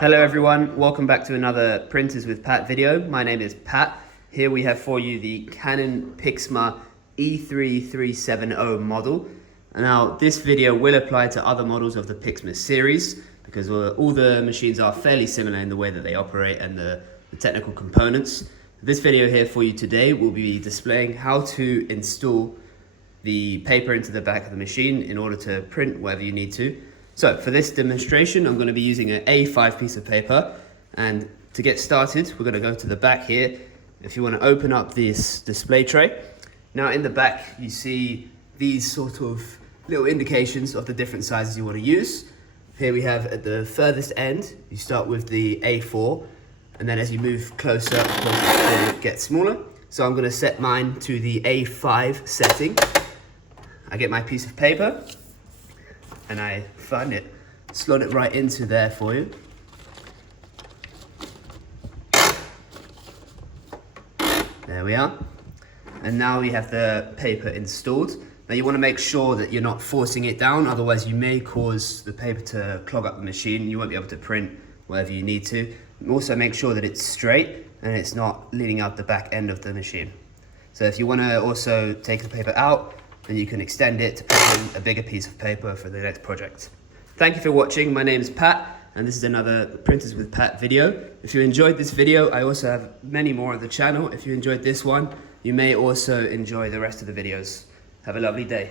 Hello everyone, welcome back to another Printers with Pat video. My name is Pat. Here we have for you the Canon Pixma E3370 model. Now this video will apply to other models of the Pixma series because all the machines are fairly similar in the way that they operate and the technical components. This video here for you today will be displaying how to install the paper into the back of the machine in order to print wherever you need to. So for this demonstration, I'm going to be using an A5 piece of paper, and to get started, we're going to go to the back here. If you want to open up this display tray, now in the back you see these sort of little indications of the different sizes you want to use. Here we have at the furthest end, you start with the A4, and then as you move closer, it gets smaller. So I'm going to set mine to the A5 setting. I get my piece of paper and I find it, slot it right into there for you. There we are. And now we have the paper installed. Now you want to make sure that you're not forcing it down, otherwise you may cause the paper to clog up the machine. You won't be able to print wherever you need to. Also make sure that it's straight and it's not leaning out the back end of the machine. So if you want to also take the paper out, then you can extend it to put in a bigger piece of paper for the next project. Thank you for watching. My name is Pat, and this is another Printers with Pat video. If you enjoyed this video, I also have many more on the channel. If you enjoyed this one, you may also enjoy the rest of the videos. Have a lovely day.